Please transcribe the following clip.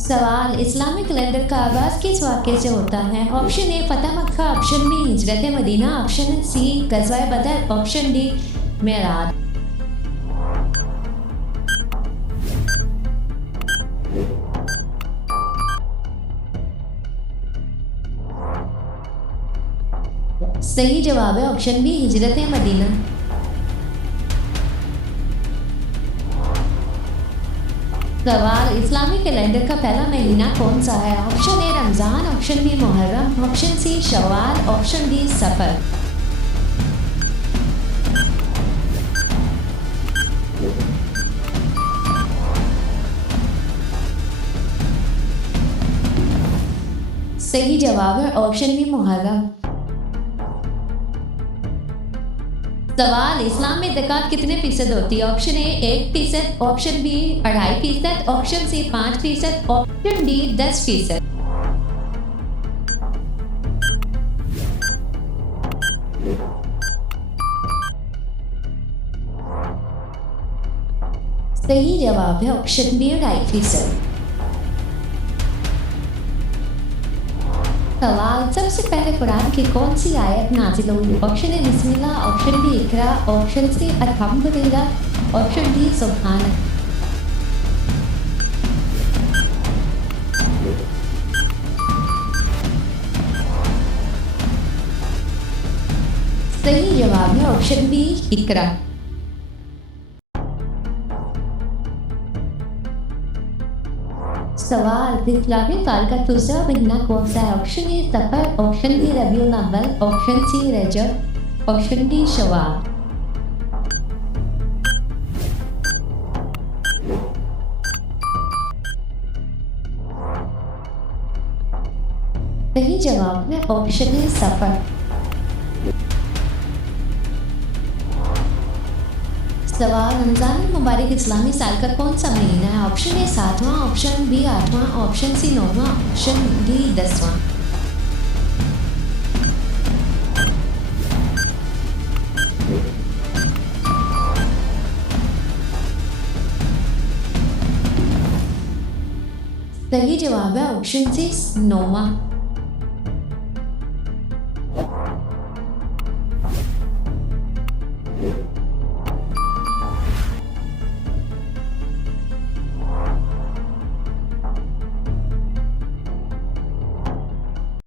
सवाल, Islamic calendar का आगाज़ किस वाक़ये से होता है? ऑप्शन ए फ़तह मक्का, ऑप्शन बी हिजरत मदीना, ऑप्शन सी ग़ज़वा बदर, ऑप्शन डी मेराज। सही जवाब है ऑप्शन बी हिजरत मदीना। सवाल, इस्लामिक कैलेंडर का पहला महीना कौन सा है? ऑप्शन ए रमज़ान, ऑप्शन बी मुहर्रम, ऑप्शन सी शव्वाल, ऑप्शन डी सफ़र। सही जवाब है ऑप्शन बी मुहर्रम। सवाल, इस्लाम में ज़कात कितने फीसद होती है? Option A 1%, option B 2.5%, option C 5%, option D 10%। सही जवाब है ऑप्शन बी 2.5%। सवाल, सबसे पहले कुरान की कौन सी आयत नाजिल हुई? ऑप्शन ए बिस्मिल्लाह, ऑप्शन बी इकरा, ऑप्शन सी अल्हम्दुलिल्लाह, ऑप्शन डी सुब्हान। सही जवाब है ऑप्शन बी इकरा। सवाल, इस्लामी साल का दूसरा महीना कौन सा है? ऑप्शन ए सफर, ऑप्शन बी रबीउल अव्वल, ऑप्शन सी रजब, ऑप्शन डी शवाल। सही जवाब है ऑप्शन ए सफर। सवाल, रमज़ान मुबारक इस्लामी साल का कौन सा महीना है? ऑप्शन ए 7वां, ऑप्शन बी 8वां, ऑप्शन सी 9वां, ऑप्शन डी 10वां। सही जवाब है ऑप्शन सी 9वां।